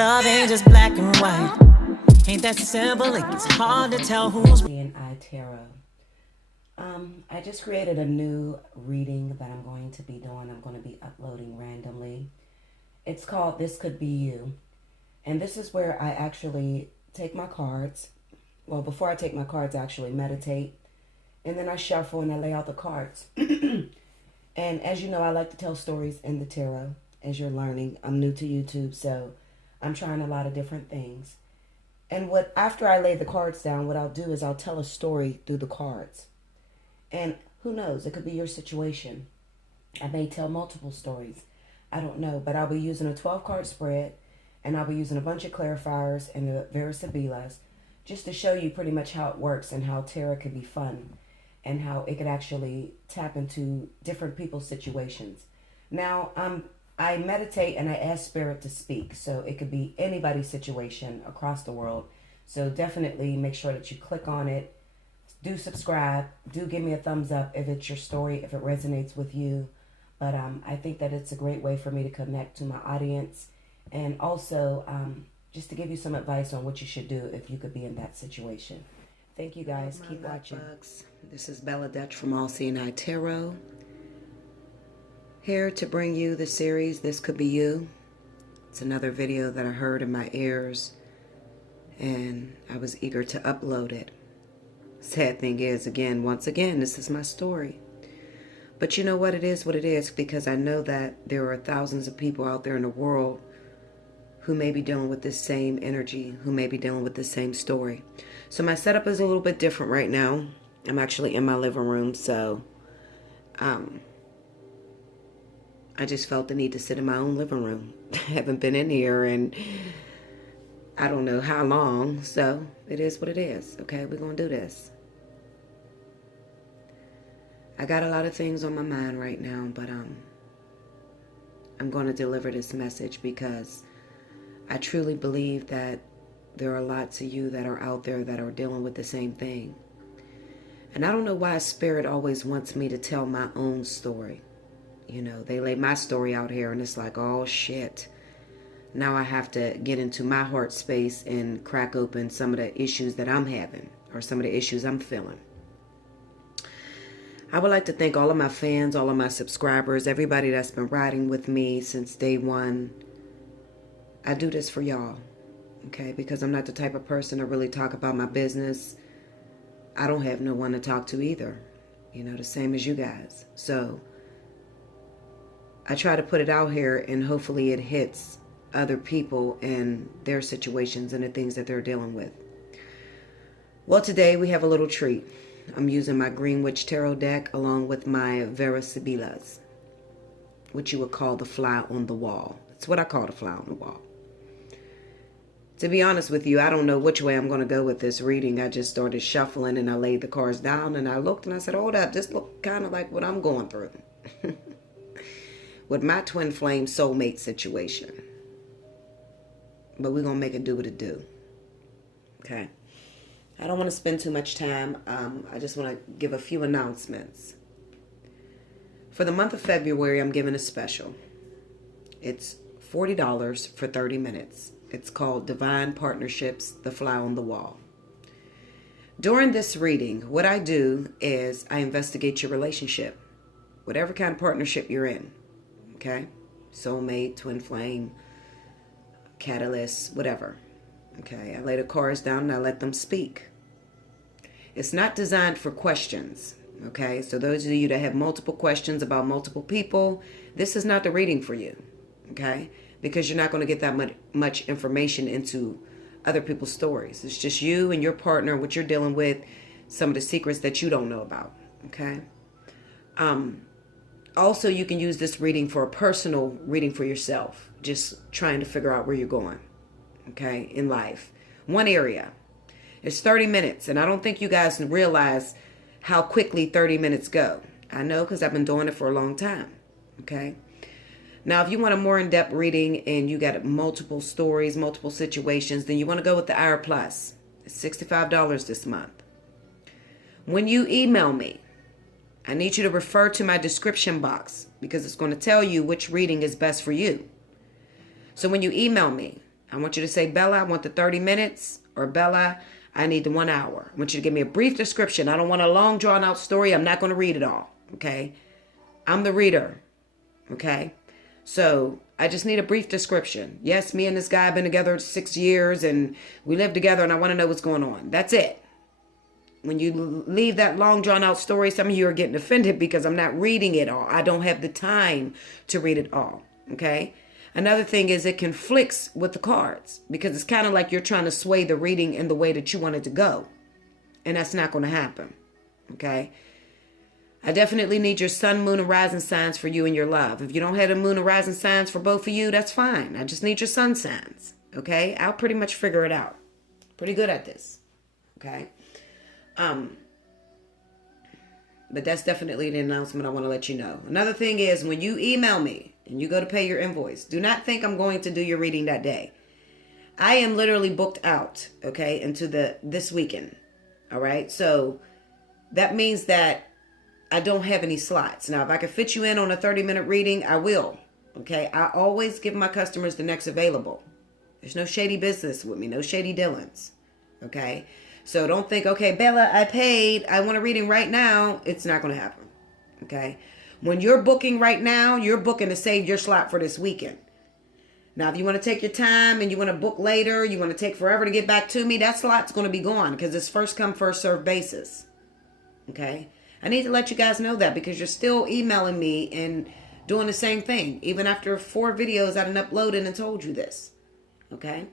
Love ain't just black and white. Ain't that simple? It gets hard to tell who's Allseeing Tarot. I just created a new reading that I'm going to be doing. I'm going to be uploading randomly. It's called This Could Be You. And this is where I actually take my cards. Well, before I take my cards, I actually meditate. And then I shuffle and I lay out the cards. And as you know, I like to tell stories in the tarot. As you're learning, I'm new to YouTube, so I'm trying a lot of different things. And after I lay the cards down, what I'll do is I'll tell a story through the cards. And who knows, it could be your situation. I may tell multiple stories. I don't know, but I'll be using a 12-card spread, and I'll be using a bunch of clarifiers and the Verisabilas just to show you pretty much how it works and how tarot can be fun and how it could actually tap into different people's situations. Now, I meditate and I ask Spirit to speak, so it could be anybody's situation across the world. So definitely make sure that you click on it. Do subscribe. Do give me a thumbs up if it's your story, if it resonates with you. But I think that it's a great way for me to connect to my audience, and also just to give you some advice on what you should do if you could be in that situation. Thank you guys. Keep watching. This is Bella Dutch from Allseeing Tarot. Here to bring you the series, This Could Be You. It's another video that I heard in my ears, and I was eager to upload it. Sad thing is, once again, this is my story. But you know what? It is what it is, because I know that there are thousands of people out there in the world who may be dealing with this same energy, who may be dealing with the same story. So my setup is a little bit different right now. I'm actually in my living room, so I just felt the need to sit in my own living room. I haven't been in here and I don't know how long, so it is what it is. Okay, we're going to do this. I got a lot of things on my mind right now, but I'm going to deliver this message because I truly believe that there are lots of you that are out there that are dealing with the same thing. And I don't know why Spirit always wants me to tell my own story. You know, they lay my story out here and it's like, oh shit. Now I have to get into my heart space and crack open some of the issues that I'm having or some of the issues I'm feeling. I would like to thank all of my fans, all of my subscribers, everybody that's been riding with me since day one. I do this for y'all, okay? Because I'm not the type of person to really talk about my business. I don't have no one to talk to either, you know, the same as you guys. So I try to put it out here and hopefully it hits other people and their situations and the things that they're dealing with. Well, today we have a little treat. I'm using my Green Witch Tarot deck along with my Verisabilas, which you would call the fly on the wall. It's what I call the fly on the wall. To be honest with you, I don't know which way I'm going to go with this reading. I just started shuffling and I laid the cards down and I looked and I said, hold up, this look kind of like what I'm going through with my twin flame soulmate situation. But we're going to make it do what it do. Okay. I don't want to spend too much time. I just want to give a few announcements. For the month of February, I'm giving a special. It's $40 for 30 minutes. It's called Divine Partnerships, The Fly on the Wall. During this reading, what I do is I investigate your relationship. Whatever kind of partnership you're in. Okay? Soulmate, twin flame, catalyst, whatever. Okay, I lay the cards down and I let them speak. It's not designed for questions. Okay, so those of you that have multiple questions about multiple people, this is not the reading for you. Okay, because you're not going to get that much information into other people's stories. It's just you and your partner, what you're dealing with, some of the secrets that you don't know about. Okay. Also, you can use this reading for a personal reading for yourself, just trying to figure out where you're going, okay, in life. One area. It's 30 minutes, and I don't think you guys realize how quickly 30 minutes go. I know because I've been doing it for a long time, okay? Now, if you want a more in-depth reading and you got multiple stories, multiple situations, then you want to go with the Hour Plus. It's $65 this month. When you email me, I need you to refer to my description box because it's going to tell you which reading is best for you. So when you email me, I want you to say, Bella, I want the 30 minutes, or Bella, I need the 1 hour. I want you to give me a brief description. I don't want a long drawn out story. I'm not going to read it all. Okay. I'm the reader. Okay. So I just need a brief description. Yes, me and this guy have been together 6 years and we live together and I want to know what's going on. That's it. When you leave that long drawn out story, some of you are getting offended because I'm not reading it all. I don't have the time to read it all. Okay. Another thing is it conflicts with the cards because it's kind of like you're trying to sway the reading in the way that you want it to go. And that's not going to happen. Okay. I definitely need your sun, moon, and rising signs for you and your love. If you don't have the moon and rising signs for both of you, that's fine. I just need your sun signs. Okay. I'll pretty much figure it out. Pretty good at this. Okay. But that's definitely the announcement I want to let you know. Another thing is when you email me and you go to pay your invoice, do not think I'm going to do your reading that day. I am literally booked out, okay, into this weekend. All right. So that means that I don't have any slots. Now, if I can fit you in on a 30-minute reading, I will. Okay. I always give my customers the next available. There's no shady business with me. No shady dealings. Okay. So don't think, okay, Bella, I paid. I want a reading right now. It's not going to happen. Okay. When you're booking right now, you're booking to save your slot for this weekend. Now, if you want to take your time and you want to book later, you want to take forever to get back to me, that slot's going to be gone because it's first come, first served basis. Okay. I need to let you guys know that because you're still emailing me and doing the same thing. Even after 4 videos I done uploaded and told you this. Okay.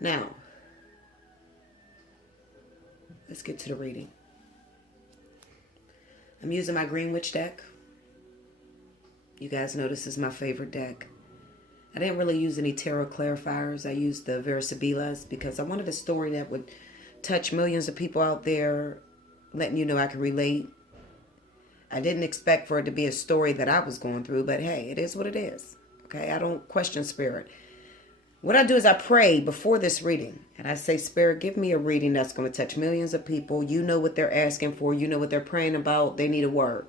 Now, let's get to the reading. I'm using my Green Witch deck. You guys know this is my favorite deck. I didn't really use any tarot clarifiers. I used the Versabilas because I wanted a story that would touch millions of people out there, letting you know I can relate. I didn't expect for it to be a story that I was going through, but hey, it is what it is. Okay, I don't question spirit. What I do is I pray before this reading. And I say, Spirit, give me a reading that's going to touch millions of people. You know what they're asking for. You know what they're praying about. They need a word.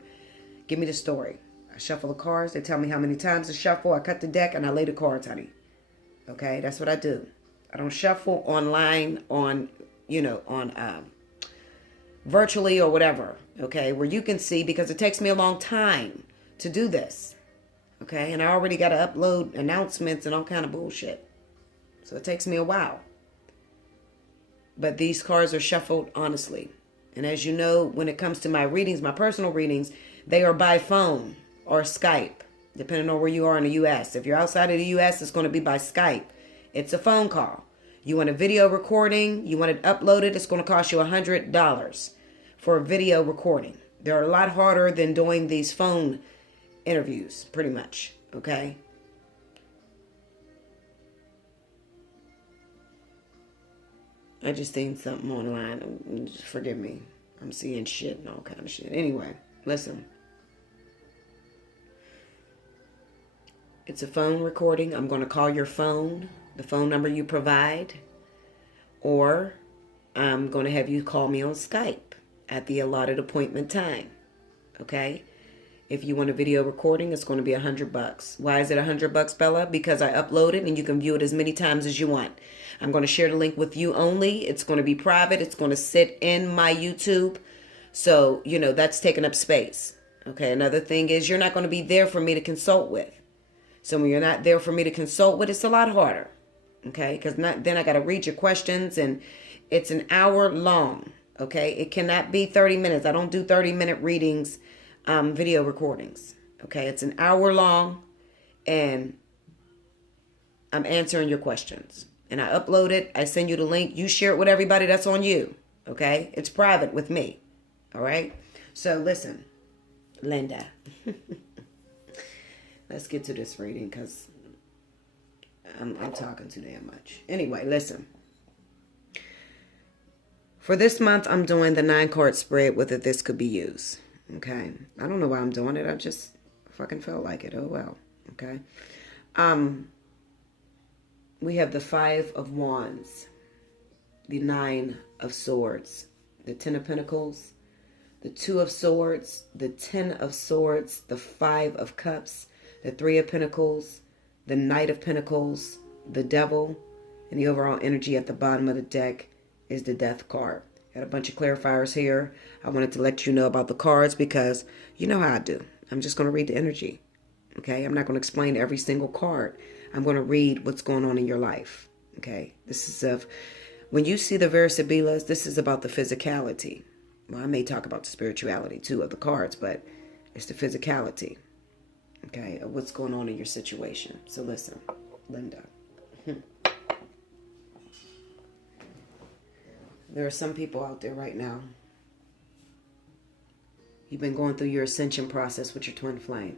Give me the story. I shuffle the cards. They tell me how many times to shuffle. I cut the deck and I lay the cards, honey. Okay, that's what I do. I don't shuffle online on virtually or whatever. Okay, where you can see because it takes me a long time to do this. Okay, and I already got to upload announcements and all kind of bullshit. So it takes me a while. But these cards are shuffled honestly. And as you know, when it comes to my readings, my personal readings, they are by phone or Skype, depending on where you are in the U.S. If you're outside of the U.S., it's going to be by Skype. It's a phone call. You want a video recording, you want it uploaded, it's going to cost you $100 for a video recording. They're a lot harder than doing these phone interviews, pretty much. Okay? I just seen something online. Just forgive me. I'm seeing shit and all kind of shit. Anyway, listen. It's a phone recording. I'm going to call your phone, the phone number you provide, or I'm going to have you call me on Skype at the allotted appointment time. Okay? If you want a video recording, it's going to be $100. Why is it $100, Bella? Because I upload it and you can view it as many times as you want. I'm going to share the link with you only. It's going to be private. It's going to sit in my YouTube. So, that's taking up space. Okay. Another thing is you're not going to be there for me to consult with. So when you're not there for me to consult with, it's a lot harder. Okay. Because then I got to read your questions and it's an hour long. Okay. It cannot be 30 minutes. I don't do 30-minute readings. Video recordings. Okay, it's an hour long and I'm answering your questions. And I upload it. I send you the link. You share it with everybody. That's on you. Okay, it's private with me. All right. So listen, Linda. Let's get to this reading because I'm talking too damn much. Anyway, listen. For this month, I'm doing the 9-card spread with a This Could Be Used. Okay. I don't know why I'm doing it. I just fucking felt like it. Oh, well. Okay. We have the 5 of Wands, the 9 of Swords, the 10 of Pentacles, the 2 of Swords, the 10 of Swords, the 5 of Cups, the 3 of Pentacles, the Knight of Pentacles, the Devil, and the overall energy at the bottom of the deck is the Death card. Got a bunch of clarifiers here. I wanted to let you know about the cards because you know how I do. I'm just going to read the energy. Okay? I'm not going to explain every single card. I'm going to read what's going on in your life. Okay? This is of, when you see the Versabilas, this is about the physicality. Well, I may talk about the spirituality too of the cards, but it's the physicality. Okay? Of what's going on in your situation. So listen, Linda. There are some people out there right now. You've been going through your ascension process with your twin flame.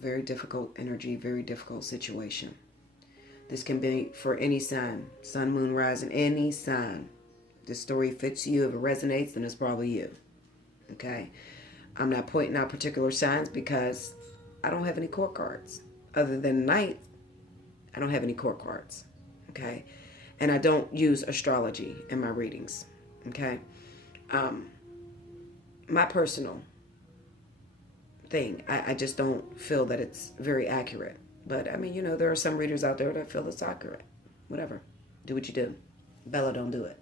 Very difficult energy, very difficult situation. This can be for any sign. Sun, moon, rising, any sign. If this story fits you, if it resonates, then it's probably you. Okay? I'm not pointing out particular signs because I don't have any court cards. Other than Knight, I don't have any court cards. Okay? And I don't use astrology in my readings, okay? My personal thing, I just don't feel that it's very accurate. But, I mean, you know, there are some readers out there that feel it's accurate. Whatever. Do what you do. Bella, don't do it.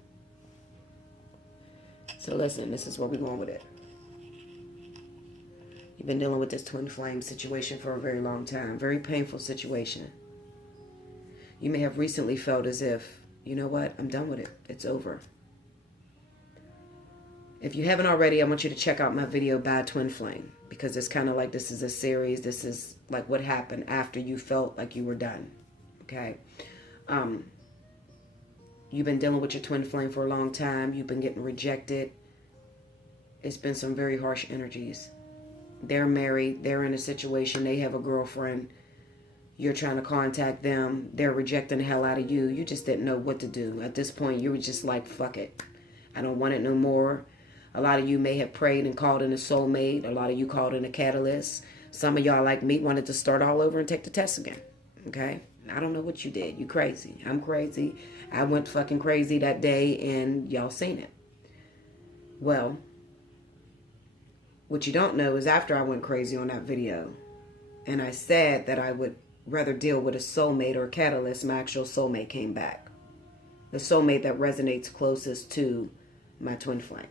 So, listen, this is where we're going with it. You've been dealing with this twin flame situation for a very long time. Very painful situation. You may have recently felt as if, you know what? I'm done with it. It's over. If you haven't already, I want you to check out my video, Bad Twin Flame. Because it's kind of like this is a series. This is like what happened after you felt like you were done. Okay? You've been dealing with your twin flame for a long time. You've been getting rejected. It's been some very harsh energies. They're married. They're in a situation. They have a girlfriend. You're trying to contact them. They're rejecting the hell out of you. You just didn't know what to do. At this point, you were just like, fuck it. I don't want it no more. A lot of you may have prayed and called in a soulmate. A lot of you called in a catalyst. Some of y'all, like me, wanted to start all over and take the test again. Okay? I don't know what you did. You crazy. I'm crazy. I went fucking crazy that day, and y'all seen it. Well, what you don't know is after I went crazy on that video, and I said that I would rather deal with a soulmate or a catalyst, my actual soulmate came back. The soulmate that resonates closest to my twin flame.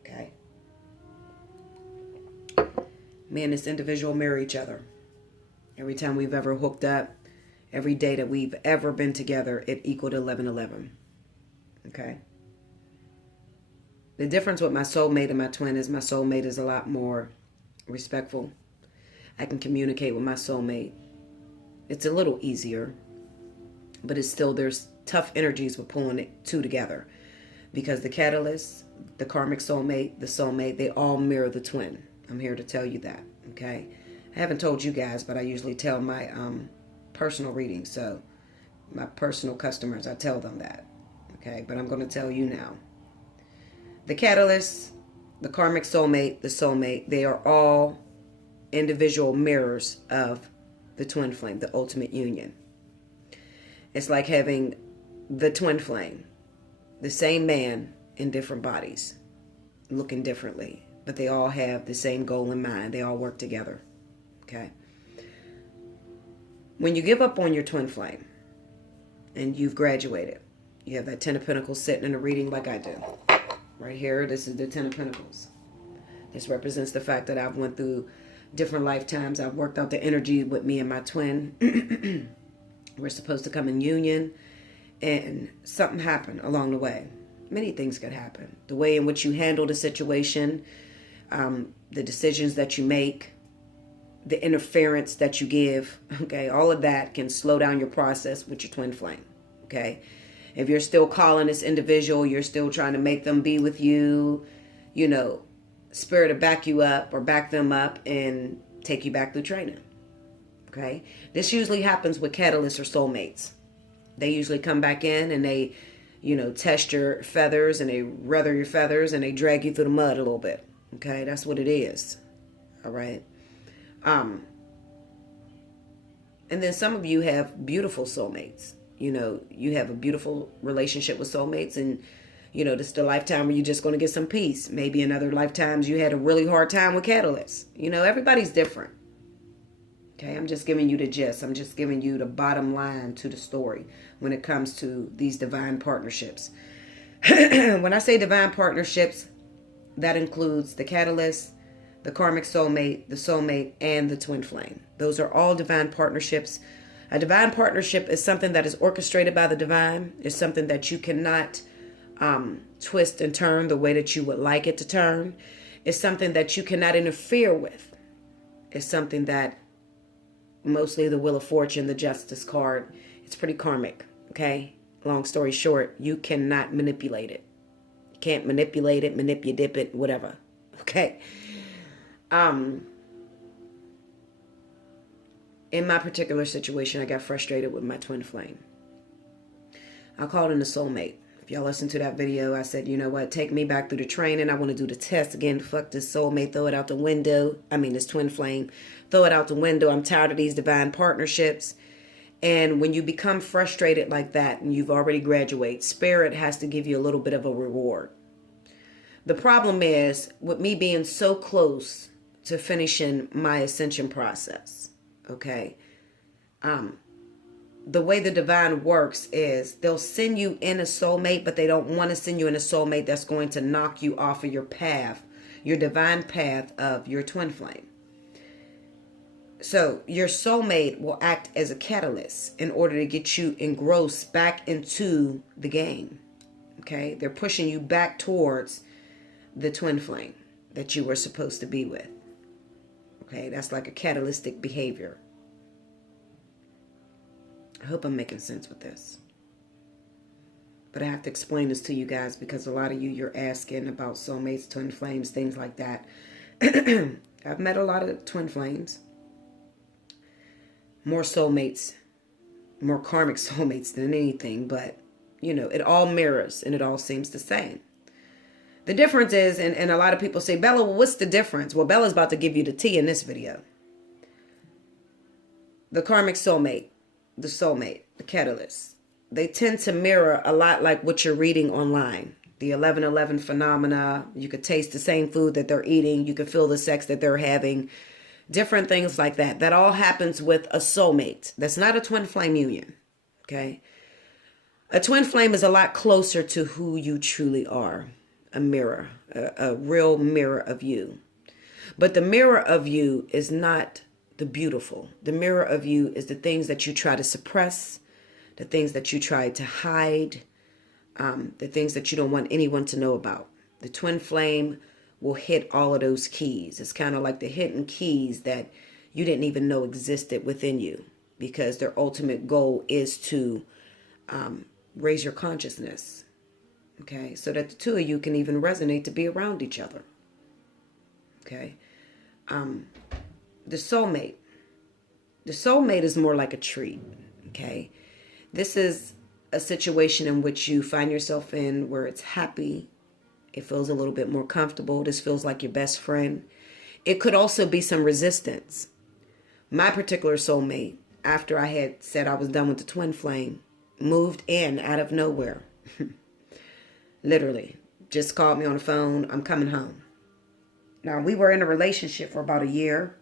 Okay? Me and this individual mirror each other. Every time we've ever hooked up, every day that we've ever been together, it equaled 1111. Okay? The difference with my soulmate and my twin is my soulmate is a lot more respectful. I can communicate with my soulmate. It's a little easier, but it's still, there's tough energies with pulling it two together because the catalyst, the karmic soulmate, the soulmate, they all mirror the twin. I'm here to tell you that, okay? I haven't told you guys, but I usually tell my personal readings, so my personal customers, I tell them that, okay? But I'm going to tell you now. The catalyst, the karmic soulmate, the soulmate, they are all individual mirrors of the twin flame, the ultimate union. It's like having the twin flame, the same man in different bodies, looking differently, but they all have the same goal in mind. They all work together. Okay? When you give up on your twin flame and you've graduated, you have that Ten of Pentacles sitting in a reading like I do. Right here, this is the Ten of Pentacles. This represents the fact that I've went through different lifetimes. I've worked out the energy with me and my twin. We're supposed to come in union, and something happened along the way. Many things could happen. The way in which you handle the situation, the decisions that you make, the interference that you give, okay, all of that can slow down your process with your twin flame, okay? If you're still calling this individual, you're still trying to make them be with you, you know, Spirit to back you up or back them up and take you back through training. Okay? This usually happens with catalysts or soulmates. They usually come back in and they, you know, test your feathers and they weather your feathers and they drag you through the mud a little bit. Okay? That's what it is. All right? And then some of you have beautiful soulmates. You know, you have a beautiful relationship with soulmates, and you know, this is the lifetime where you're just going to get some peace. Maybe in other lifetimes you had a really hard time with catalysts. You know, everybody's different. Okay, I'm just giving you the gist. I'm just giving you the bottom line to the story when it comes to these divine partnerships. When I say divine partnerships, that includes the catalyst, the karmic soulmate, and the twin flame. Those are all divine partnerships. A divine partnership is something that is orchestrated by the divine. It's something that you cannot twist and turn the way that you would like it to turn. It's something that you cannot interfere with. It's something that mostly the Wheel of Fortune, the Justice card, it's pretty karmic, okay? Long story short, you cannot manipulate it. You can't manipulate it, manipulate it, whatever, okay? In my particular situation, I got frustrated with my twin flame. I called in a soulmate. If y'all listen to that video, I said, you know what, take me back through the training. I want to do the test again. Fuck this soulmate, throw it out the window. I mean, this twin flame, throw it out the window. I'm tired of these divine partnerships. And when you become frustrated like that and you've already graduated, Spirit has to give you a little bit of a reward. The problem is, with me being so close to finishing my ascension process, okay, the way the divine works is they'll send you in a soulmate, but they don't want to send you in a soulmate that's going to knock you off of your path, your divine path of your twin flame. So your soulmate will act as a catalyst in order to get you engrossed back into the game. Okay, they're pushing you back towards the twin flame that you were supposed to be with. Okay, that's like a catalytic behavior. I hope I'm making sense with this. But I have to explain this to you guys because a lot of you, you're asking about soulmates, twin flames, things like that. I've met a lot of twin flames. More soulmates, more karmic soulmates than anything. But, you know, it all mirrors and it all seems the same. The difference is, and a lot of people say, Bella, well, what's the difference? Well, Bella's about to give you the tea in this video. The karmic soulmate, the soulmate, the catalyst, they tend to mirror a lot like what you're reading online. The 11:11 phenomena, you could taste the same food that they're eating, you can feel the sex that they're having, different things like that. That all happens with a soulmate. That's not a twin flame union, okay? A twin flame is a lot closer to who you truly are. A mirror, a real mirror of you. But the mirror of you is not the beautiful. The mirror of you is the things that you try to suppress, the things that you try to hide, the things that you don't want anyone to know about. The twin flame will hit all of those keys. It's kind of like the hidden keys that you didn't even know existed within you, because their ultimate goal is to raise your consciousness. Okay, so that the two of you can even resonate to be around each other. Okay, the soulmate. The soulmate is more like a treat. Okay, this is a situation in which you find yourself in where it's happy. It feels a little bit more comfortable. This feels like your best friend. It could also be some resistance. My particular soulmate, after I had said I was done with the twin flame, moved in out of nowhere. Literally, just called me on the phone. I'm coming home. Now, we were in a relationship for about a year.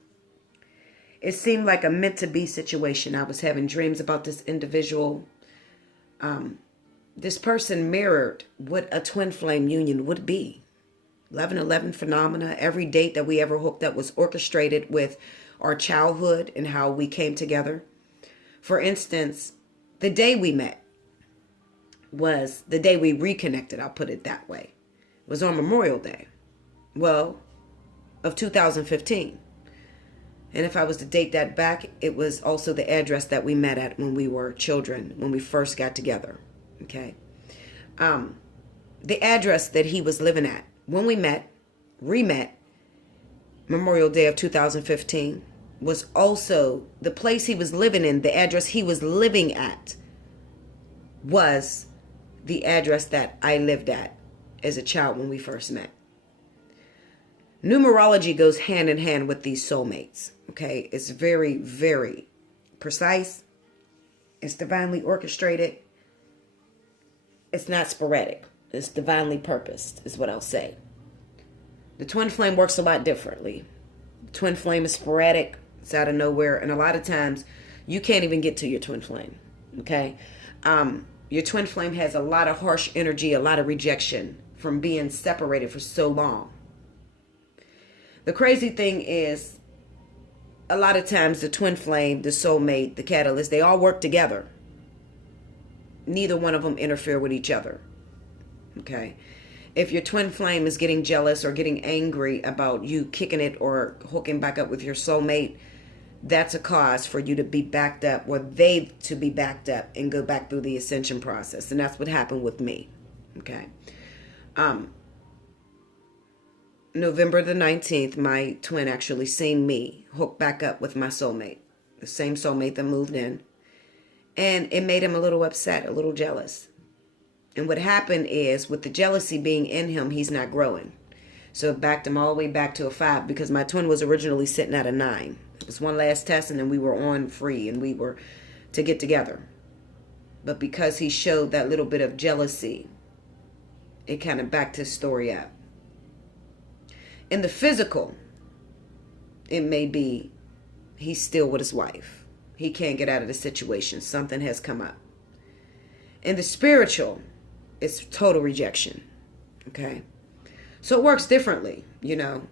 It seemed like a meant-to-be situation. I was having dreams about this individual. This person mirrored what a twin flame union would be. 11:11 phenomena. Every date that we ever hoped that was orchestrated with our childhood and how we came together. For instance, the day we met was the day we reconnected. I'll put it that way. It was on Memorial Day. Well, of 2015. And if I was to date that back, it was also the address that we met at when we were children, when we first got together. Okay. The address that he was living at when we met, Memorial Day of 2015, was also the place he was living in. The address he was living at was the address that I lived at as a child when we first met. Numerology goes hand in hand with these soulmates. Okay, it's very, very precise. It's divinely orchestrated. It's not sporadic. It's divinely purposed, is what I'll say. The twin flame works a lot differently. The twin flame is sporadic. It's out of nowhere. And a lot of times you can't even get to your twin flame. Okay. Your twin flame has a lot of harsh energy, a lot of rejection from being separated for so long. The crazy thing is, a lot of times the twin flame, the soulmate, the catalyst, they all work together. Neither one of them interfere with each other. Okay. If your twin flame is getting jealous or getting angry about you kicking it or hooking back up with your soulmate, that's a cause for you to be backed up, or they to be backed up and go back through the ascension process. And that's what happened with me. Okay. November the 19th, my twin actually seen me hook back up with my soulmate, the same soulmate that moved in. And it made him a little upset, a little jealous. And what happened is, with the jealousy being in him, he's not growing. So it backed him all the way back to a 5, because my twin was originally sitting at a 9. It was one last test, and then we were on free, and we were to get together. But because he showed that little bit of jealousy, it kind of backed his story up. In the physical, it may be he's still with his wife. He can't get out of the situation. Something has come up. In the spiritual, it's total rejection. Okay? So it works differently, you know.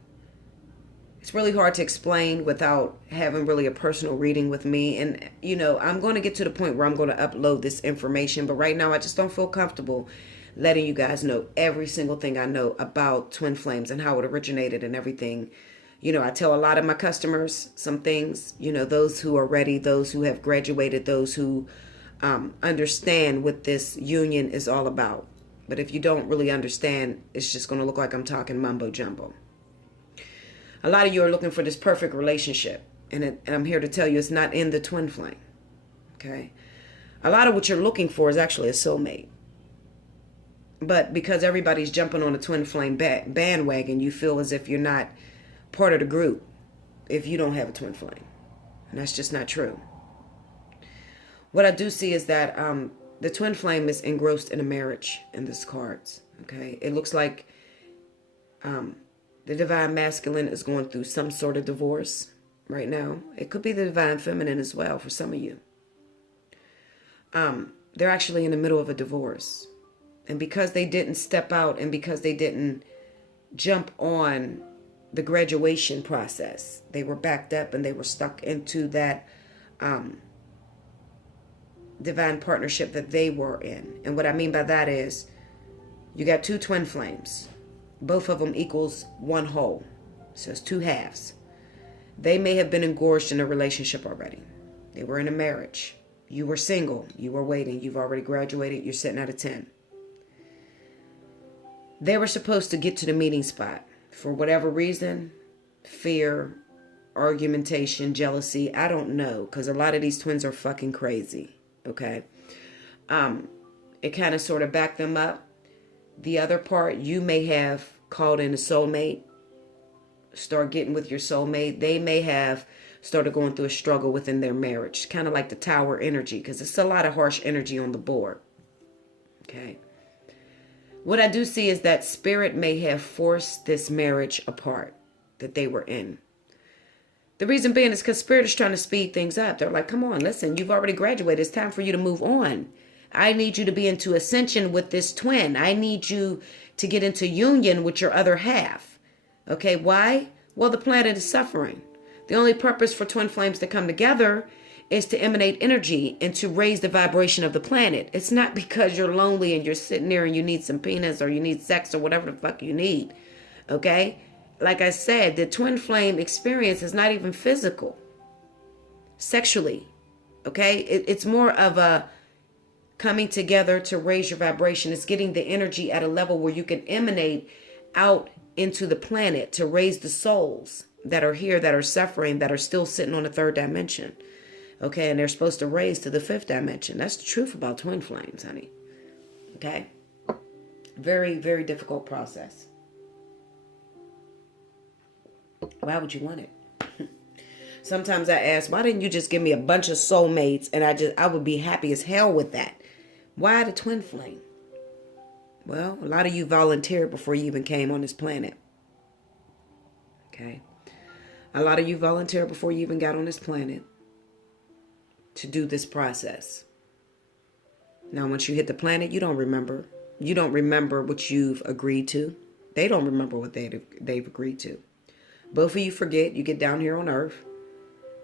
It's really hard to explain without having really a personal reading with me. And, you know, I'm going to get to the point where I'm going to upload this information. But right now, I just don't feel comfortable letting you guys know every single thing I know about twin flames and how it originated and everything. You know, I tell a lot of my customers some things, you know, those who are ready, those who have graduated, those who understand what this union is all about. But if you don't really understand, it's just going to look like I'm talking mumbo jumbo. A lot of you are looking for this perfect relationship. And I'm here to tell you it's not in the twin flame. Okay. A lot of what you're looking for is actually a soulmate. But because everybody's jumping on a twin flame bandwagon, you feel as if you're not part of the group if you don't have a twin flame. And that's just not true. What I do see is that the twin flame is engrossed in a marriage in this cards. Okay. It looks like the divine masculine is going through some sort of divorce right now. It could be the divine feminine as well for some of you. They're actually in the middle of a divorce. And because they didn't step out and because they didn't jump on the graduation process, they were backed up and they were stuck into that divine partnership that they were in. And what I mean by that is, you got two twin flames. Both of them equals one whole. So it's two halves. They may have been engorged in a relationship already. They were in a marriage. You were single. You were waiting. You've already graduated. You're sitting at a 10. They were supposed to get to the meeting spot. For whatever reason, fear, argumentation, jealousy, I don't know. Because a lot of these twins are fucking crazy. Okay? It kind of sort of backed them up. The other part, you may have called in a soulmate. Start getting with your soulmate. They may have started going through a struggle within their marriage. Kind of like the tower energy. Because it's a lot of harsh energy on the board. Okay? What I do see is that spirit may have forced this marriage apart that they were in. The reason being is because spirit is trying to speed things up. They're like, come on, listen, you've already graduated. It's time for you to move on. I need you to be into ascension with this twin. I need you to get into union with your other half. Okay, why? Well, the planet is suffering. The only purpose for twin flames to come together is to emanate energy and to raise the vibration of the planet. It's not because you're lonely and you're sitting there and you need some penis or you need sex or whatever the fuck you need. Okay? Like I said, the twin flame experience is not even physical. Sexually. Okay? It's more of a coming together to raise your vibration. It's getting the energy at a level where you can emanate out into the planet to raise the souls that are here, that are suffering, that are still sitting on the third dimension. Okay, and they're supposed to raise to the fifth dimension. That's the truth about twin flames, honey. Okay? Very, very difficult process. Why would you want it? Sometimes I ask, why didn't you just give me a bunch of soulmates and I would be happy as hell with that? Why the twin flame? Well, a lot of you volunteered before you even came on this planet. Okay? A lot of you volunteered before you even got on this planet to do this process. Now, once you hit the planet, you don't remember. You don't remember what you've agreed to. They don't remember what they've agreed to. Both of you forget. You get down here on Earth.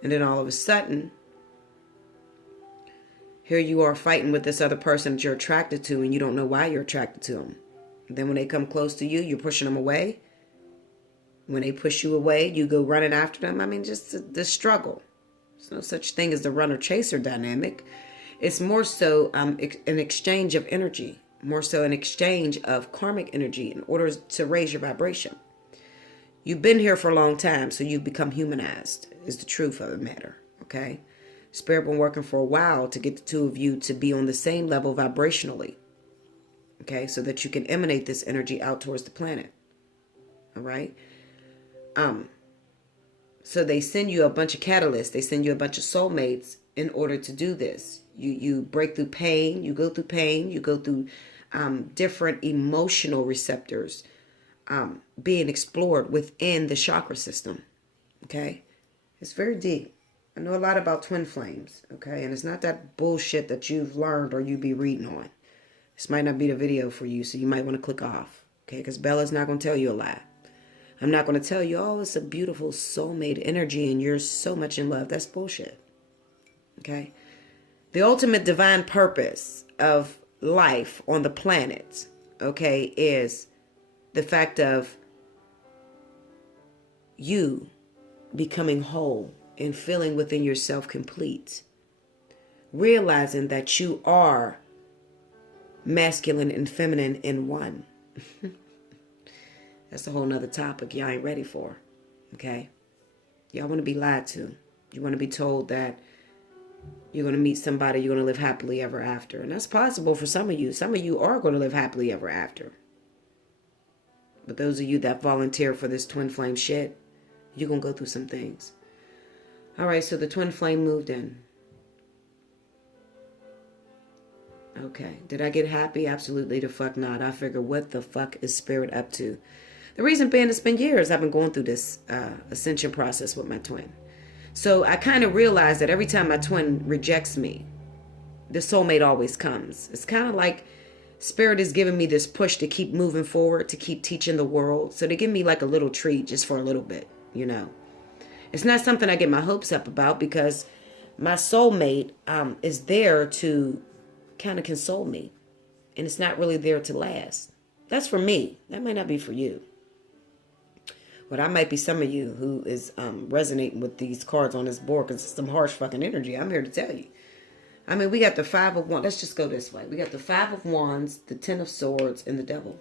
And then all of a sudden, here you are fighting with this other person that you're attracted to, and you don't know why you're attracted to them. And then when they come close to you, you're pushing them away. When they push you away, you go running after them. I mean, just the struggle. There's no such thing as the runner-chaser dynamic. It's more so an exchange of energy, more so an exchange of karmic energy in order to raise your vibration. You've been here for a long time, so you've become humanized, is the truth of the matter, okay? Spirit been working for a while to get the two of you to be on the same level vibrationally, okay? So that you can emanate this energy out towards the planet, all right? So they send you a bunch of catalysts. They send you a bunch of soulmates in order to do this. You break through pain. You go through pain. You go through different emotional receptors being explored within the chakra system. Okay? It's very deep. I know a lot about twin flames. Okay? And it's not that bullshit that you've learned or you be reading on. This might not be the video for you, so you might want to click off. Okay? Because Bella's not going to tell you a lie. I'm not going to tell you, oh, it's a beautiful soulmate energy and you're so much in love. That's bullshit. Okay? The ultimate divine purpose of life on the planet, okay, is the fact of you becoming whole and feeling within yourself complete. Realizing that you are masculine and feminine in one. That's a whole nother topic y'all ain't ready for, okay? Y'all want to be lied to. You want to be told that you're going to meet somebody, you're going to live happily ever after. And that's possible for some of you. Some of you are going to live happily ever after. But those of you that volunteer for this twin flame shit, you're going to go through some things. All right, so the twin flame moved in. Okay, did I get happy? Absolutely the fuck not. I figure, what the fuck is Spirit up to? The reason being, it's been years I've been going through this ascension process with my twin. So I kind of realized that every time my twin rejects me, the soulmate always comes. It's kind of like Spirit is giving me this push to keep moving forward, to keep teaching the world. So they give me like a little treat just for a little bit, you know. It's not something I get my hopes up about because my soulmate is there to kind of console me. And it's not really there to last. That's for me. That might not be for you. But I might be some of you who is resonating with these cards on this board because it's some harsh fucking energy. I'm here to tell you. I mean, we got the Five of Wands. Let's just go this way. We got the Five of Wands, the Ten of Swords, and the Devil.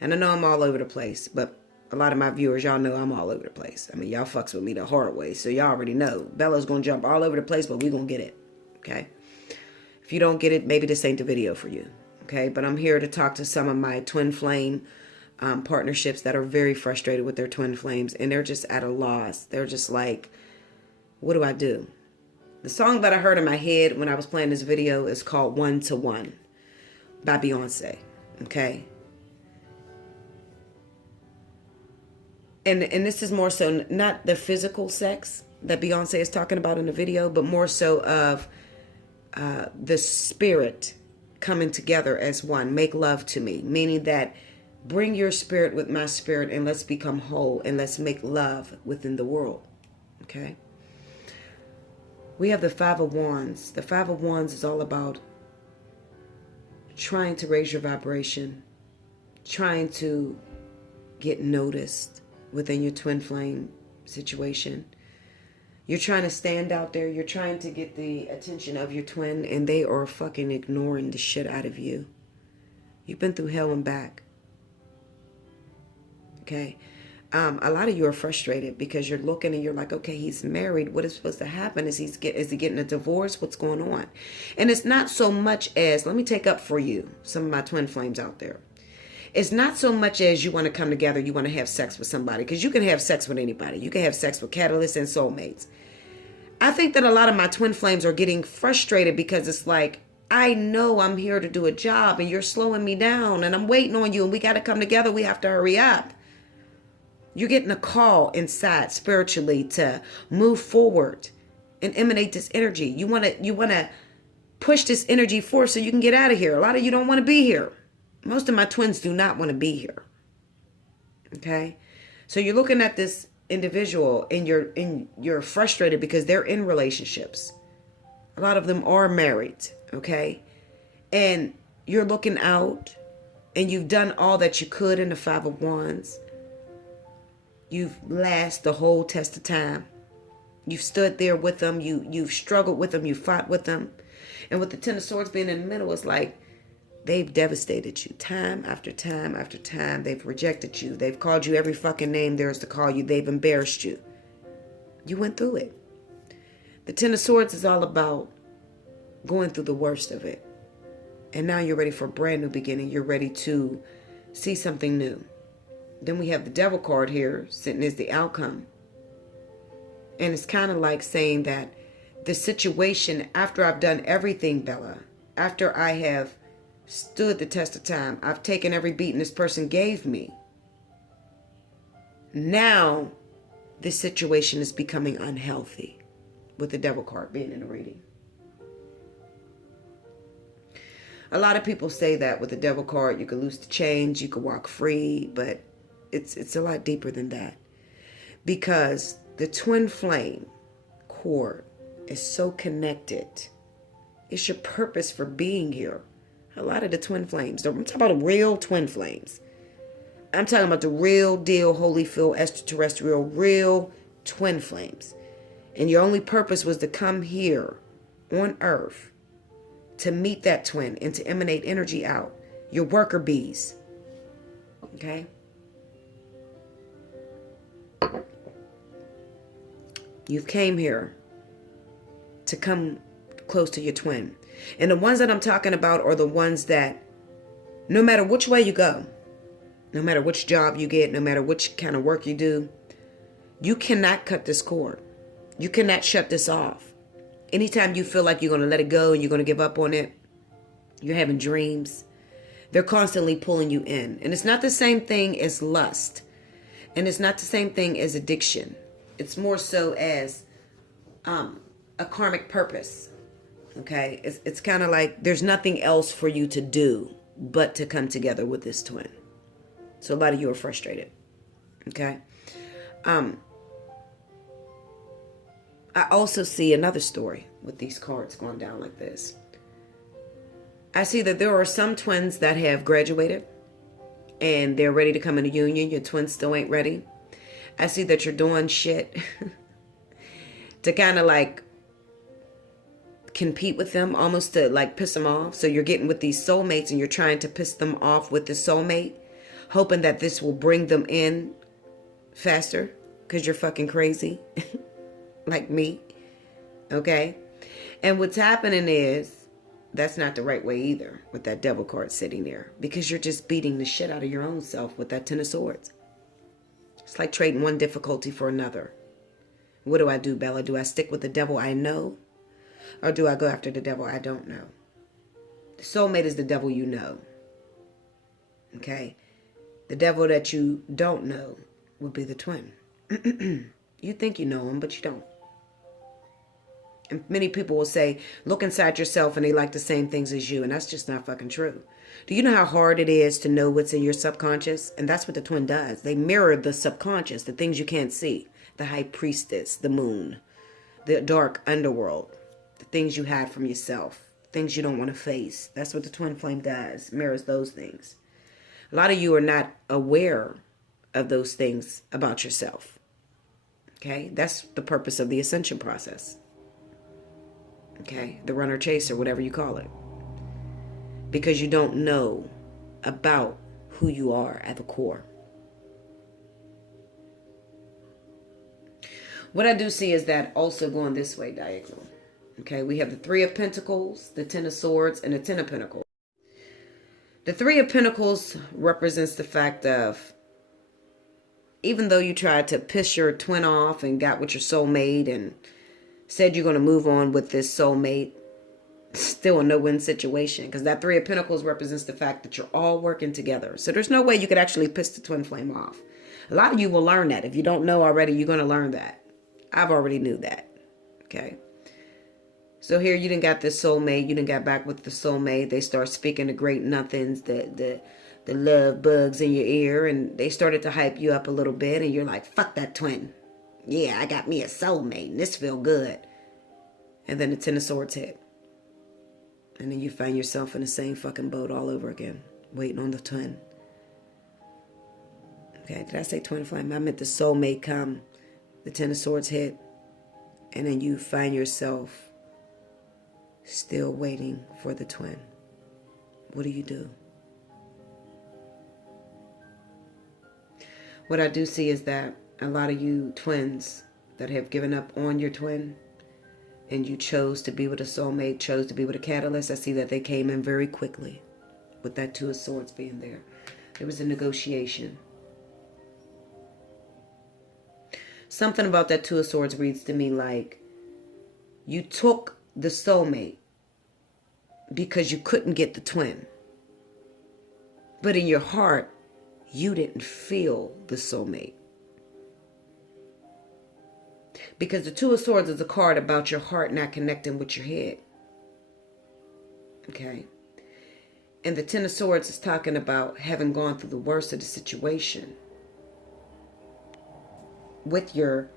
And I know I'm all over the place, but a lot of my viewers, y'all know I'm all over the place. I mean, y'all fucks with me the hard way, so y'all already know. Bella's going to jump all over the place, but we going to get it, okay? If you don't get it, maybe this ain't the video for you, okay? But I'm here to talk to some of my twin flame partnerships that are very frustrated with their twin flames, and they're just at a loss. They're just like, what do I do? The song that I heard in my head when I was playing this video is called One to One by Beyonce, okay? And this is more so not the physical sex that Beyonce is talking about in the video, but more so of the spirit coming together as one. Make love to me, meaning that bring your spirit with my spirit and let's become whole and let's make love within the world, okay? We have the Five of Wands. The Five of Wands is all about trying to raise your vibration, trying to get noticed within your twin flame situation. You're trying to stand out there. You're trying to get the attention of your twin, and they are fucking ignoring the shit out of you. You've been through hell and back. Okay? A lot of you are frustrated because you're looking and you're like, okay, he's married. What is supposed to happen? Is he getting a divorce? What's going on? And it's not so much as, let me take up for you, some of my twin flames out there. It's not so much as you want to come together, you want to have sex with somebody, because you can have sex with anybody. You can have sex with catalysts and soulmates. I think that a lot of my twin flames are getting frustrated because it's like, I know I'm here to do a job and you're slowing me down and I'm waiting on you and we got to come together. We have to hurry up. You're getting a call inside spiritually to move forward and emanate this energy. You want to push this energy forth so you can get out of here. A lot of you don't want to be here. Most of my twins do not want to be here. Okay? So you're looking at this individual and you're frustrated because they're in relationships. A lot of them are married, okay? And you're looking out and you've done all that you could in the Five of Wands. You've lasted the whole test of time. You've stood there with them. You've struggled with them. You fought with them. And with the Ten of Swords being in the middle, it's like they've devastated you time after time after time. They've rejected you. They've called you every fucking name there is to call you. They've embarrassed you. You went through it. The Ten of Swords is all about going through the worst of it. And now you're ready for a brand new beginning. You're ready to see something new. Then we have the Devil card here, sitting as the outcome. And it's kind of like saying that the situation, after I've done everything, Bella, after I have stood the test of time, I've taken every beating this person gave me. Now, this situation is becoming unhealthy with the Devil card being in the reading. A lot of people say that with the Devil card, you could lose the chains, you could walk free, but it's a lot deeper than that. Because the twin flame cord is so connected. It's your purpose for being here. A lot of the twin flames, I'm talking about the real twin flames. I'm talking about the real deal, holy field, extraterrestrial, real twin flames. And your only purpose was to come here on Earth to meet that twin and to emanate energy out. Your worker bees. Okay? You've came here to come close to your twin. And the ones that I'm talking about are the ones that no matter which way you go, no matter which job you get, no matter which kind of work you do, you cannot cut this cord. You cannot shut this off. Anytime you feel like you're going to let it go and you're going to give up on it, you're having dreams, they're constantly pulling you in. And it's not the same thing as lust. And it's not the same thing as addiction. It's more so as a karmic purpose. Okay? It's kind of like there's nothing else for you to do but to come together with this twin. So a lot of you are frustrated. Okay? I also see another story with these cards going down like this. I see that there are some twins that have graduated and they're ready to come in a union. Your twins still ain't ready. I see that you're doing shit to kind of like compete with them, almost to like piss them off. So you're getting with these soulmates and you're trying to piss them off with the soulmate, hoping that this will bring them in faster because you're fucking crazy. Like me. Okay? And what's happening is that's not the right way either with that Devil card sitting there, because you're just beating the shit out of your own self with that Ten of Swords. It's like trading one difficulty for another. What do I do, Bella? Do I stick with the devil I know? Or do I go after the devil I don't know? The soulmate is the devil you know. Okay? The devil that you don't know would be the twin. You think you know him, but you don't. And many people will say, look inside yourself and they like the same things as you. And that's just not fucking true. Do you know how hard it is to know what's in your subconscious? And that's what the twin does. They mirror the subconscious, the things you can't see. The high priestess, the moon, the dark underworld, the things you hide from yourself, things you don't want to face. That's what the twin flame does, mirrors those things. A lot of you are not aware of those things about yourself. Okay? That's the purpose of the ascension process. Okay? The runner chaser, whatever you call it. Because you don't know about who you are at the core. What I do see is that also going this way diagonal. Okay? We have the Three of Pentacles, the Ten of Swords, and the Ten of Pentacles. The Three of Pentacles represents the fact of, even though you tried to piss your twin off and got with your soulmate and said you're going to move on with this soulmate, still a no-win situation. Because that Three of Pentacles represents the fact that you're all working together. So there's no way you could actually piss the twin flame off. A lot of you will learn that. If you don't know already, you're going to learn that. I've already knew that. Okay. So here you done got this soulmate. You done got back with the soulmate. They start speaking the great nothings, the love bugs in your ear. And they started to hype you up a little bit. And you're like, fuck that twin. Yeah, I got me a soulmate. And this feel good. And then the Ten of Swords hit. And then you find yourself in the same fucking boat all over again. Waiting on the twin. Okay, did I say twin flame? I meant the soulmate come. The Ten of Swords hit. And then you find yourself still waiting for the twin. What do? What I do see is that a lot of you twins that have given up on your twin and you chose to be with a soulmate, chose to be with a catalyst, I see that they came in very quickly with that Two of Swords being there. There was a negotiation. Something about that Two of Swords reads to me like you took the soulmate because you couldn't get the twin. But in your heart, you didn't feel the soulmate. Because the Two of Swords is a card about your heart not connecting with your head. Okay. And the Ten of Swords is talking about having gone through the worst of the situation. With your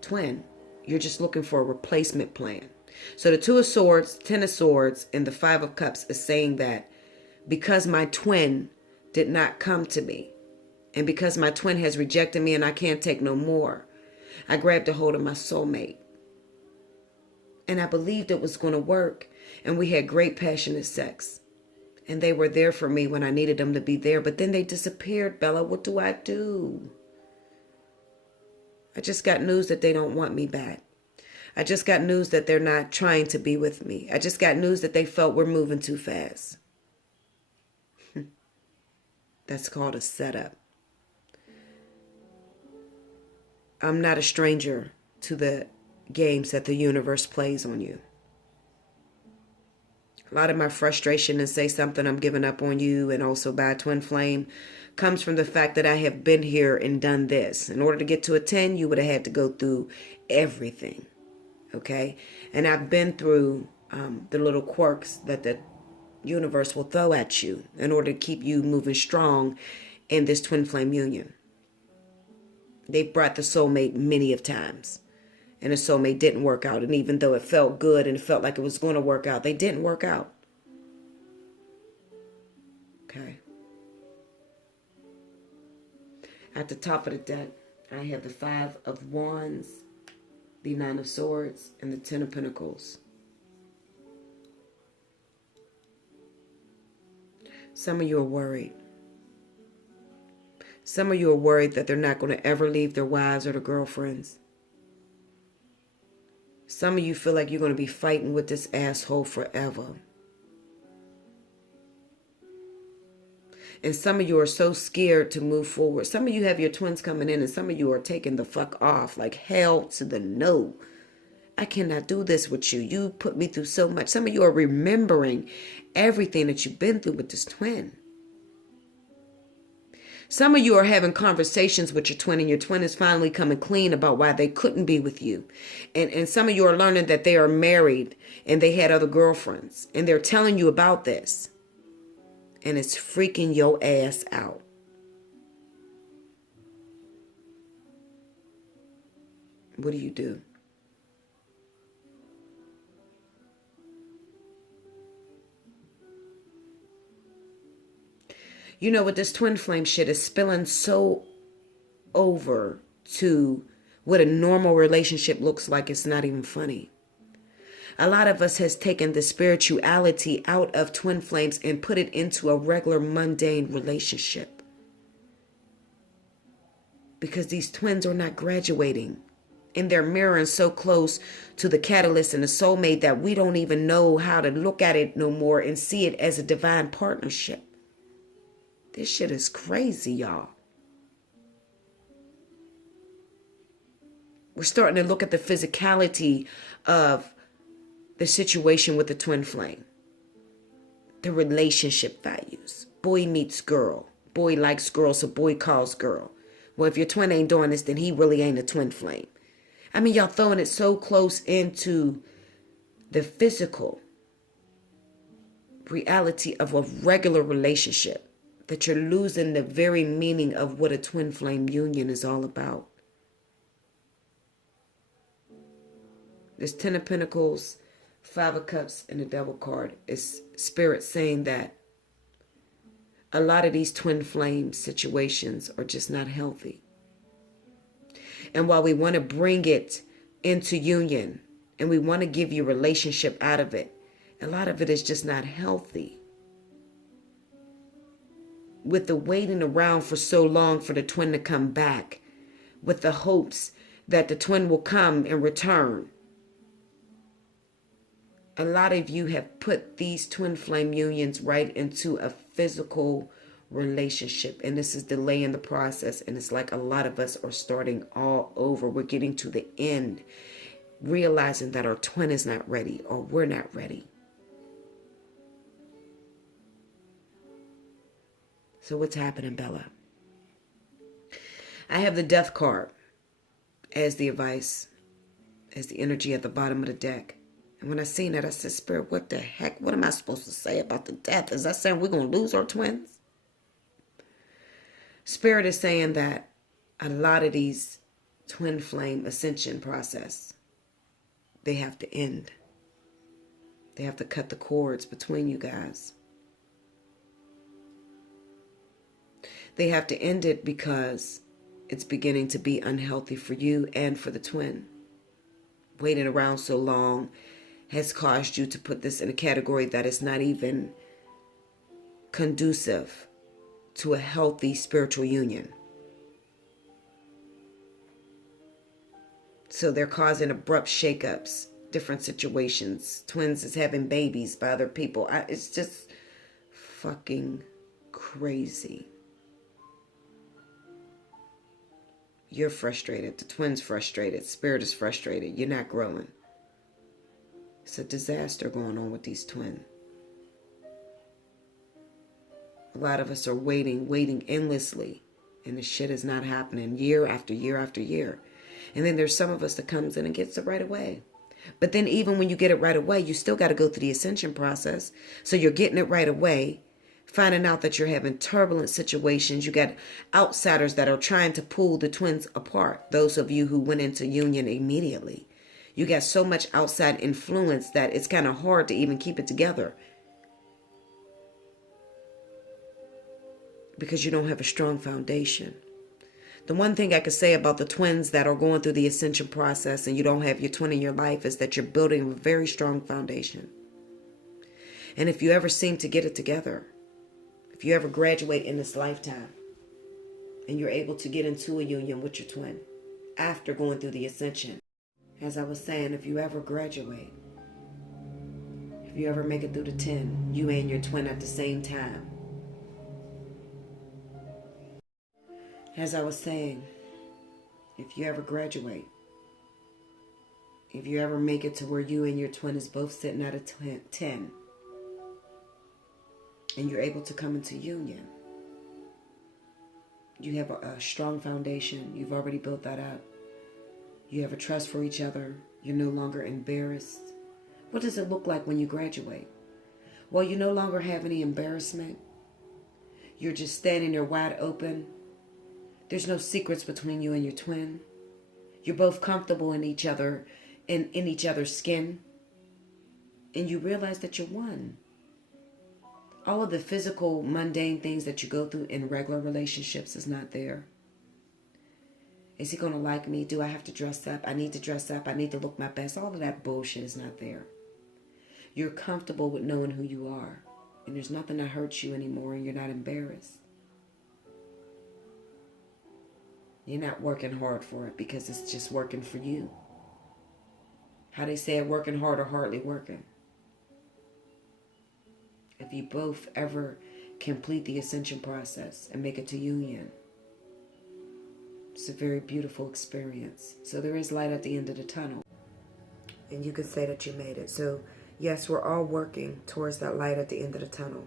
twin, you're just looking for a replacement plan. So the Two of Swords, Ten of Swords, and the Five of Cups is saying that because my twin did not come to me, and because my twin has rejected me and I can't take no more, I grabbed a hold of my soulmate. And I believed it was going to work. And we had great passionate sex. And they were there for me when I needed them to be there. But then they disappeared, Bella. What do I do? I just got news that they don't want me back. I just got news that they're not trying to be with me. I just got news that they felt we're moving too fast. That's called a setup. I'm not a stranger to the games that the universe plays on you. A lot of my frustration and say something I'm giving up on you and also by a twin flame comes from the fact that I have been here and done this. In order to get to a 10, you would have had to go through everything. Okay? And I've been through the little quirks that the universe will throw at you in order to keep you moving strong in this twin flame union. They've brought the soulmate many of times. And the soulmate didn't work out. And even though it felt good and it felt like it was going to work out, they didn't work out. Okay. At the top of the deck, I have the Five of Wands, the Nine of Swords, and the Ten of Pentacles. Some of you are worried. Some of you are worried that they're not going to ever leave their wives or their girlfriends. Some of you feel like you're going to be fighting with this asshole forever. And some of you are so scared to move forward. Some of you have your twins coming in and some of you are taking the fuck off. Like hell to the no. I cannot do this with you. You put me through so much. Some of you are remembering everything that you've been through with this twin. Some of you are having conversations with your twin and your twin is finally coming clean about why they couldn't be with you. And some of you are learning that they are married and they had other girlfriends and they're telling you about this. And it's freaking your ass out. What do? You know what, this twin flame shit is spilling so over to what a normal relationship looks like. It's not even funny. A lot of us has taken the spirituality out of twin flames and put it into a regular mundane relationship. Because these twins are not graduating. And they're mirroring so close to the catalyst and the soulmate that we don't even know how to look at it no more and see it as a divine partnership. This shit is crazy, y'all. We're starting to look at the physicality of the situation with the twin flame. The relationship values. Boy meets girl. Boy likes girl, so boy calls girl. Well, if your twin ain't doing this, then he really ain't a twin flame. I mean, y'all throwing it so close into the physical reality of a regular relationship that you're losing the very meaning of what a twin flame union is all about. There's 10 of Pentacles, 5 of Cups, and the Devil card. It's Spirit saying that a lot of these twin flame situations are just not healthy. And while we want to bring it into union and we want to give you a relationship out of it, a lot of it is just not healthy. With the waiting around for so long for the twin to come back, with the hopes that the twin will come and return. A lot of you have put these twin flame unions right into a physical relationship, and this is delaying the process, and it's like a lot of us are starting all over. We're getting to the end, realizing that our twin is not ready or we're not ready. So what's happening, Bella? I have the Death card as the advice, as the energy at the bottom of the deck. And when I seen that, I said, Spirit, what the heck? What am I supposed to say about the death? Is that saying we're going to lose our twins? Spirit is saying that a lot of these twin flame ascension process, they have to end. They have to cut the cords between you guys. They have to end it because it's beginning to be unhealthy for you and for the twin. Waiting around so long has caused you to put this in a category that is not even conducive to a healthy spiritual union. So they're causing abrupt shakeups, different situations. Twins is having babies by other people. It's just fucking crazy. You're frustrated. The twin's frustrated. Spirit is frustrated. You're not growing. It's a disaster going on with these twins. A lot of us are waiting endlessly. And the shit is not happening year after year after year. And then there's some of us that comes in and gets it right away. But then even when you get it right away, you still got to go through the ascension process. So you're getting it right away. Finding out that you're having turbulent situations. You got outsiders that are trying to pull the twins apart. Those of you who went into union immediately. You got so much outside influence that it's kind of hard to even keep it together. Because you don't have a strong foundation. The one thing I could say about the twins that are going through the ascension process and you don't have your twin in your life is that you're building a very strong foundation. And if you ever seem to get it together, if you ever graduate in this lifetime and you're able to get into a union with your twin after going through the ascension, as I was saying, if you ever graduate, if you ever make it through the 10, you and your twin at the same time. As I was saying, if you ever graduate, if you ever make it to where you and your twin is both sitting at a 10, and you're able to come into union, you have a strong foundation. You've already built that up. You have a trust for each other. You're no longer embarrassed. What does it look like when you graduate? Well, you no longer have any embarrassment. You're just standing there wide open. There's no secrets between you and your twin. You're both comfortable in each other, in each other's skin. And you realize that you're one. All of the physical, mundane things that you go through in regular relationships is not there. Is he going to like me? Do I have to dress up? I need to dress up. I need to look my best. All of that bullshit is not there. You're comfortable with knowing who you are. And there's nothing that hurts you anymore, and you're not embarrassed. You're not working hard for it because it's just working for you. How they say it, working hard or hardly working. If you both ever complete the ascension process and make it to union, it's a very beautiful experience. So there is light at the end of the tunnel. And you can say that you made it. So yes, we're all working towards that light at the end of the tunnel.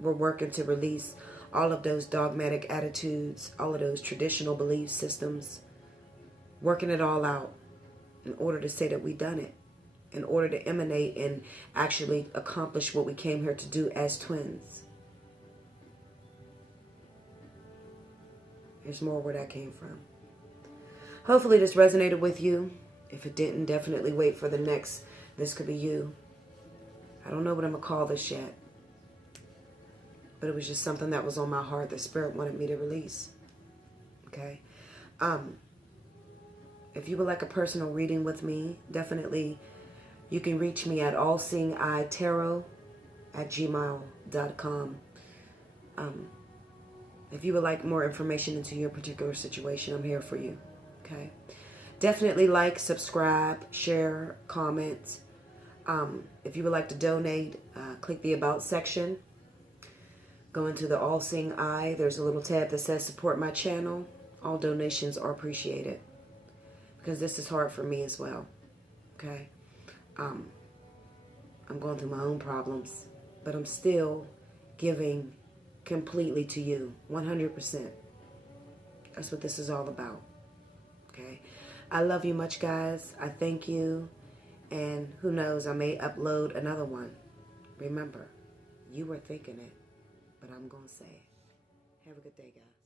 We're working to release all of those dogmatic attitudes, all of those traditional belief systems, working it all out in order to say that we done it, in order to emanate and actually accomplish what we came here to do as twins. There's more where that came from. Hopefully this resonated with you. If it didn't, definitely wait for the next This Could Be You. I don't know what I'm going to call this yet, but it was just something that was on my heart that Spirit wanted me to release. Okay? If you would like a personal reading with me, definitely you can reach me at allseeingeyetarot@gmail.com. If you would like more information into your particular situation, I'm here for you. Okay? Definitely like, subscribe, share, comment. If you would like to donate, click the About section. Go into the All Seeing Eye. There's a little tab that says Support My Channel. All donations are appreciated, because this is hard for me as well. Okay? I'm going through my own problems, but I'm still giving completely to you, 100%. That's what this is all about. Okay? I love you much, guys. I thank you. And who knows, I may upload another one. Remember, you were thinking it, but I'm going to say it. Have a good day, guys.